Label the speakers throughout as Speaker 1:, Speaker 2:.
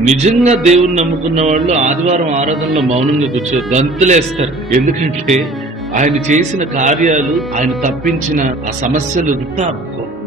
Speaker 1: నిజంగా దేవుని నమ్ముకున్న వాళ్ళు ఆదివారం ఆరాధనలో మౌనంగా కూర్చో గంతులేస్తారు. ఎందుకంటే ఆయన చేసిన కార్యాలు ఆయన తప్పించిన ఆ సమస్యలు ఎంత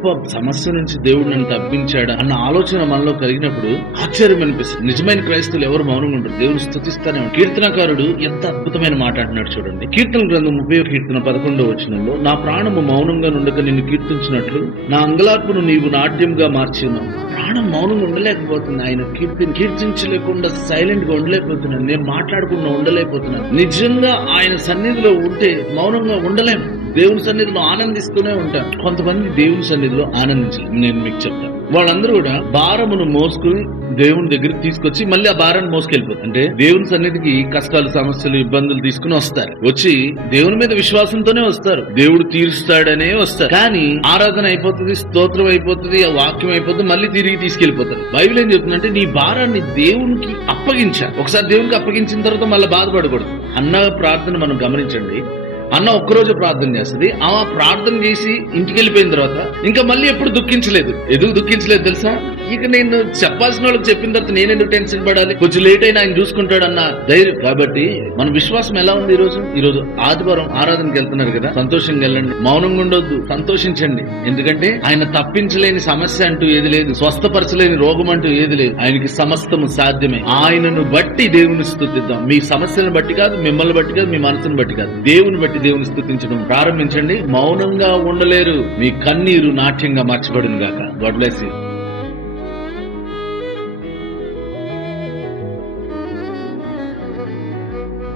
Speaker 1: గొప్ప సమస్య నుంచి దేవుడు నన్ను తప్పించాడు అన్న ఆలోచన మనలో కలిగినప్పుడు ఆశ్చర్యం అనిపిస్తుంది. నిజమైన క్రైస్తవులు ఎవరు మౌనంగా ఉంటారు? దేవుని స్థుతిస్తానే కీర్తనకారుడు ఎంత అద్భుతమైన మాట అంటున్నాడు చూడండి. కీర్తన గ్రంథం ముప్పై కీర్తన పదకొండో వచనంలో నా ప్రాణము మౌనంగా నుండక నిన్ను కీర్తించినట్లు నా అంగలార్పును నీవు నాట్యంగా మార్చి ఉన్నావు ప్రాణం మౌనంగా ఉండలేకపోతుంది. ఆయన కీర్తి కీర్తించలేకుండా సైలెంట్గా ఉండలేకపోతున్నాను నేను మాట్లాడకుండా ఉండలేకపోతున్నాను. నిజంగా ఆయన సన్నిధిలో ఉంటే మౌనంగా ఉండలేము దేవుని సన్నిధిలో ఆనందిస్తూనే ఉంటాం కొంతమంది దేవుని సన్నిధిలో ఆనందించారు. నేను మీకు చెప్తాను వాళ్ళందరూ కూడా భారమును మోసుకుని దేవుని దగ్గరికి తీసుకొచ్చి మళ్ళీ ఆ భారాన్ని మోసుకెళ్ళిపోతారు. అంటే దేవుని సన్నిధికి కష్టాలు సమస్యలు ఇబ్బందులు తీసుకుని వస్తారు. వచ్చి దేవుని మీద విశ్వాసంతోనే వస్తారు. దేవుడు తీరుస్తాడనే వస్తారు. కానీ ఆరాధన అయిపోతుంది స్తోత్రం అయిపోతుంది ఆ వాక్యం అయిపోతుంది మళ్ళీ తిరిగి తీసుకెళ్ళిపోతారు బైబిల్ ఏం చెప్తుందంటే నీ భారాన్ని దేవునికి అప్పగించాలి. ఒకసారి దేవునికి అప్పగించిన తర్వాత మళ్ళీ బాధపడకూడదు. అన్న ప్రార్థన మనం గమనించండి. అన్న ఒక్కరోజు ప్రార్థన చేస్తుంది. ఆమె ప్రార్థన చేసి ఇంటికి వెళ్ళిపోయిన తర్వాత ఇంకా మళ్ళీ ఎప్పుడు దుఃఖించలేదు. ఎందుకు దుఃఖించలేదు తెలుసా? ఇక నేను చెప్పాల్సిన వాళ్ళకి చెప్పిన తర్వాత నేను ఎందుకు టెన్షన్ పడాలి? కొంచెం లేట్ అయినా ఆయన చూసుకుంటాడన్న ధైర్యం. కాబట్టి మన విశ్వాసం ఎలా ఉంది ఈ రోజు ఈ రోజు ఆదివారం ఆరాధనకి వెళ్తున్నారు కదా. సంతోషంగా వెళ్ళండి. మౌనంగా ఉండొద్దు. సంతోషించండి. ఎందుకంటే ఆయన తప్పించలేని సమస్య అంటూ ఏది లేదు. స్వస్థపరచలేని రోగం అంటూ ఏది లేదు. ఆయనకి సమస్తము సాధ్యమే. ఆయనను బట్టి దేవుని స్థుతిద్దాం. మీ సమస్యలను బట్టి కాదు మిమ్మల్ని బట్టి కాదు మీ మనసును బట్టి కాదు. దేవుని బట్టి దేవుని స్థుతించడం. ప్రారంభించండి. మౌనంగా ఉండలేరు. మీ కన్నీరు నాట్యంగా మార్చబడును గాక. God bless you